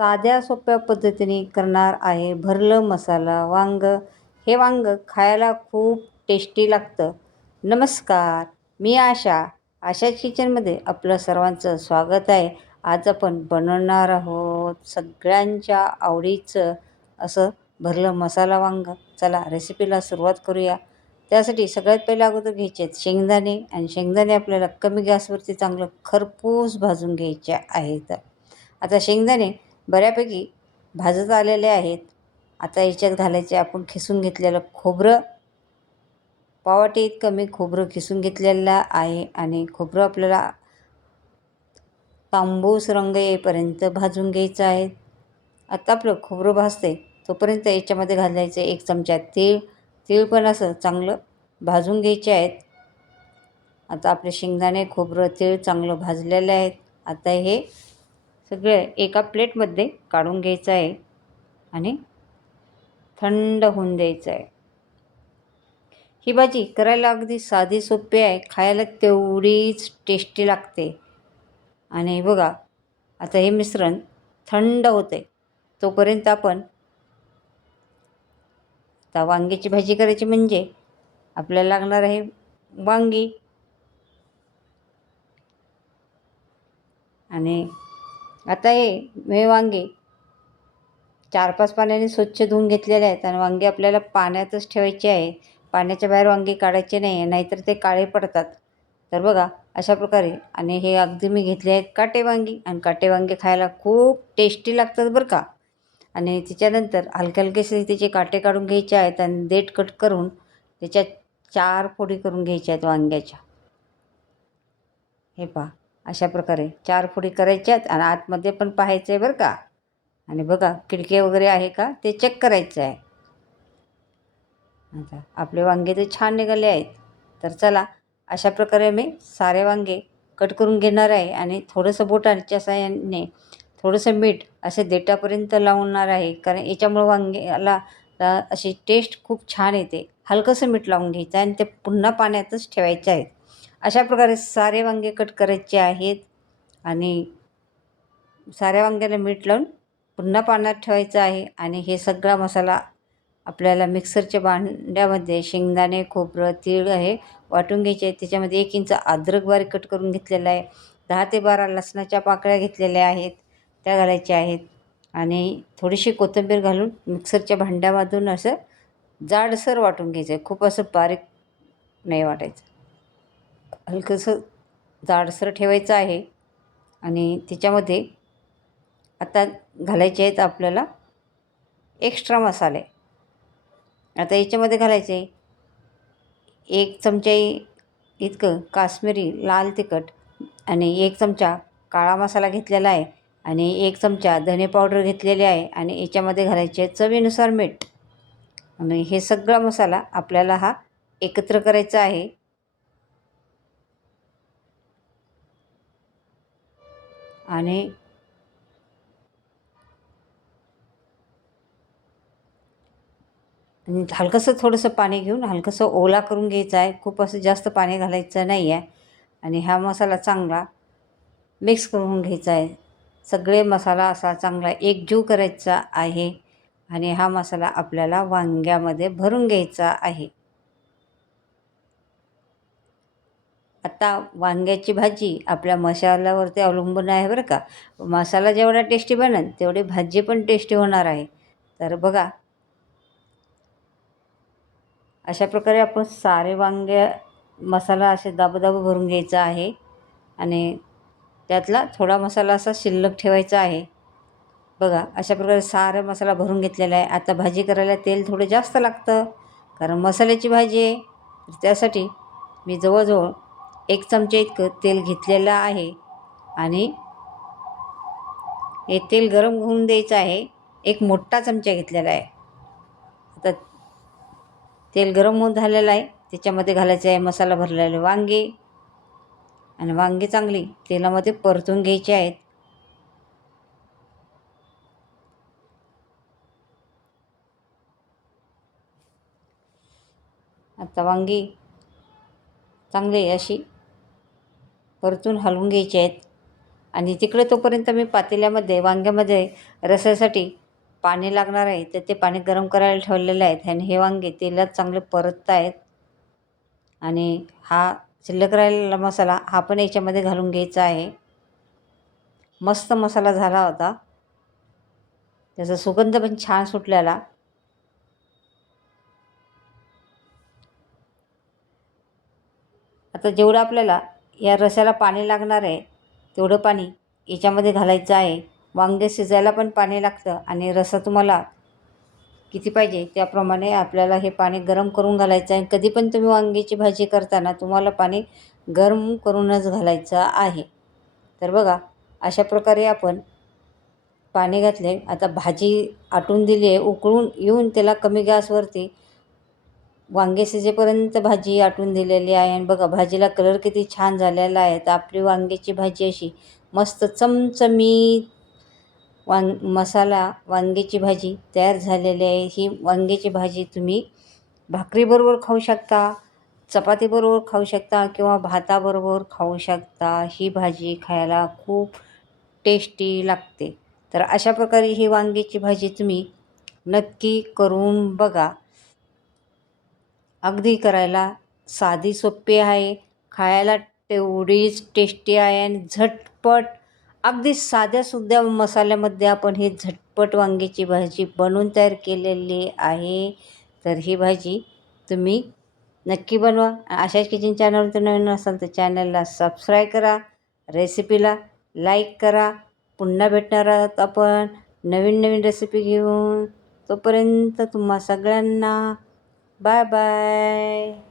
साध्या सोप्या पद्धतीने करणार आहे भरलं मसाला वांग. हे वांग खायला खूप टेस्टी लागतं. नमस्कार, मी आशा किचनमध्ये आपलं सर्वांचं स्वागत आहे. आज आपण बनवणार आहोत सगळ्यांच्या आवडीचं असं भरलं मसाला वांग. चला रेसिपीला सुरुवात करूया. त्यासाठी सगळ्यात पहिलं अगोदर घ्यायचे आहेत शेंगदाणे, आणि शेंगदाणे आपल्याला कमी गॅसवरती चांगलं खरपूस भाजून घ्यायचे आहेत. आता शेंगदाणे बऱ्यापैकी भाजत आलेले आहेत. आता याच्यात घालायचे आपण खिसून घेतलेलं खोबरं. पावटे इतकं मी खोबरं खिसून घेतलेलं आहे, आणि खोबरं आपल्याला तांबूस रंग येईपर्यंत भाजून घ्यायचं आहे. आता आपलं खोबरं भाजते तोपर्यंत याच्यामध्ये घालायचं 1 चमचा तीळ. तीळ पण असं चांगलं भाजून घ्यायचे आहेत. आता आपले शेंगदाणे खोबरं तीळ चांगलं भाजलेले आहेत. आता हे सगळं एका प्लेटमध्ये काढून घ्यायचं आहे आणि थंड होऊन द्यायचं आहे. ही भाजी करायला अगदी साधी सोपी आहे, खायला तेवढीच टेस्टी लागते. आणि बघा, आता हे मिश्रण थंड होते तोपर्यंत आपण आता वांग्याची भाजी करायची म्हणजे आपल्याला लागणार आहे वांगी. आणि आता हे वांगे 4-5 पाण्याने स्वच्छ धुवून घेतलेले आहेत, आणि वांगे आपल्याला पाण्यातच ठेवायचे आहे. पाण्याच्या बाहेर वांगे काढायचे नाही, नाहीतर ते काळे पडतात. तर बघा अशा प्रकारे. आणि हे अगदी मी घेतले आहेत काटे वांगी, आणि काटे वांगे खायला खूप टेस्टी लागतात बरं का. आणि त्याच्यानंतर हलके हलकेसे त्याचे काटे काढून घ्यायचे आहेत, आणि देठ कट करून त्याच्यात 4 फोडी करून घ्यायच्या आहेत वांग्याच्या. हे पहा, अशा प्रकारे 4 फोडी करायच्या आहेत, आणि आतमध्ये पण पाहायचं आहे बरं का. आणि बघा खिडके वगैरे आहे का ते चेक करायचं आहे. आता आपले वांगे तर छान निघाले आहेत. तर चला अशा प्रकारे मी सारे वांगे कट करून घेणार आहे, आणि थोडंसं बोटाच्या साहाय्याने थोडंसं मीठ असे देठापर्यंत लावणार आहे, कारण याच्यामुळं वांग्याला अशी टेस्ट खूप छान येते. हलकंसं मीठ लावून घ्यायचं आहे, आणि ते पुन्हा पाण्यातच ठेवायचे आहेत. अशा प्रकारे सारे वांगे कट करायचे आहेत, आणि साऱ्या वांग्याला मीठ लावून पुन्हा पाण्यात ठेवायचं आहे. आणि हे सगळा मसाला आपल्याला मिक्सरच्या भांड्यामध्ये शेंगदाणे खोबरं तीळ आहे वाटून घ्यायचे आहे. त्याच्यामध्ये 1 इंच अद्रक बारीक कट करून घेतलेला आहे. 10 ते 12 लसणाच्या पाकळ्या घेतलेल्या आहेत, त्या घालायच्या आहेत. आणि थोडीशी कोथिंबीर घालून मिक्सरच्या भांड्यामधून असं जाडसर वाटून घ्यायचं आहे. खूप असं बारीक नाही वाटायचं, हलकंसं जाडसर ठेवायचं आहे. आणि त्याच्यामध्ये आता घालायचे आहेत आपल्याला एक्स्ट्रा मसाले. आता याच्यामध्ये घालायचे 1 चमचा इतकं काश्मीरी लाल तिखट, आणि 1 चमचा काळा मसाला घेतलेला आहे, आणि 1 चमचा धने पावडर घेतलेले आहे. आणि याच्यामध्ये घालायचे चवीनुसार मीठ. आणि हे सगळा मसाला आपल्याला हा एकत्र करायचा आहे. आणि हलकंसं थोडंसं पाणी घेऊन हलकंसं ओला करून घ्यायचं आहे. खूप असं जास्त पाणी घालायचं नाही आहे. आणि हा मसाला चांगला मिक्स करून घ्यायचा आहे. सगळे मसाला असा चांगला एकजीव करायचा आहे, आणि हा मसाला आपल्याला वांग्यामध्ये भरून घ्यायचा आहे. आता वांग्याची भाजी आपल्या मसाल्यावरती अवलंबून आहे बरं का. मसाला जेवढा टेस्टी बनेल तेवढी भाजी पण टेस्टी होणार आहे. तर बघा अशा प्रकारे आपण सारे वांगे मसाला असे दाबदाब भरून घ्यायचा आहे, आणि त्यातला थोडा मसाला असा शिल्लक ठेवायचा आहे. बघा अशा प्रकारे सारा मसाला भरून घेतलेला आहे. आता भाजी करायला तेल थोडं जास्त लागतं, कारण मसाल्याची भाजी आहे. तर त्यासाठी मी जवळजवळ 1 चमचा इतकं तेल घेतलेलं आहे, आणि हे तेल गरम होऊन द्यायचं आहे. 1 मोठा चमचा घेतलेला आहे. आता तेल गरम होऊन झालेलं आहे, त्याच्यामध्ये घालायचं आहे मसाला भरलेले वांगे, आणि वांगे चांगली तेलामध्ये परतून घ्यायचे आहेत. आता वांगी चांगली अशी परतून हलवून घ्यायची आहेत. आणि तिकडे तोपर्यंत मी पातेल्यामध्ये वांग्यामध्ये रस्यासाठी पाणी लागणार आहे, तर ते पाणी गरम करायला ठेवलेलं आहे. आणि हे वांगे तेलात चांगले परतत आहेत. आणि हा शिल्लक राहिलेला मसाला हा पण याच्यामध्ये घालून घ्यायचा आहे. मस्त मसाला झाला होता, त्याचा सुगंध पण छान सुटलेला. आता जेवढं आपल्याला या रस्याला पाणी लागणार आहे तेवढं पाणी याच्यामध्ये घालायचं आहे. वांगे शिजायला पण पाणी लागतं आणि रस्सा तुम्हाला किती पाहिजे त्याप्रमाणे आपल्याला हे पाणी गरम करून घालायचं आहे. कधी पण तुम्ही वांग्याची भाजी करताना तुम्हाला पाणी गरम करूनच घालायचं आहे. तर बघा, अशा प्रकारे आपण पाणी घातले. आता भाजी आटून दिली आहे, उकळून येऊन त्याला कमी गॅसवरती वांगे शिजेपर्यंत भाजी आटून दिलेली आहे. आणि बघा भाजीला कलर किती छान झालेला आहे. तर आपली वांग्याची भाजी अशी मस्त चमचमीत मसाला वांग्याची भाजी तयार झालेली आहे. ही वांग्याची भाजी तुम्ही भाकरीबरोबर खाऊ शकता, चपातीबरोबर खाऊ शकता किंवा भाताबरोबर खाऊ शकता. ही भाजी खायला खूप टेस्टी लागते. तर अशा प्रकारे ही वांग्याची भाजी तुम्ही नक्की करून बघा. अगदी करायला साधी सोपी आहे, खायला तेवढीच टेस्टी आहे आणि झटपट अगदी साध्यासुध्या मसाल्यामध्ये आपण ही झटपट वांग्याची भाजी बनवून तयार केलेली आहे. तर ही भाजी तुम्ही नक्की बनवा. आशाच किचन चॅनलवर नवीन असाल तर चॅनलला सबस्क्राईब करा, रेसिपीला लाईक करा. पुन्हा भेटणार आहोत आपण नवीन नवीन रेसिपी घेऊन. तोपर्यंत तुम्हा सगळ्यांना बाय बाय.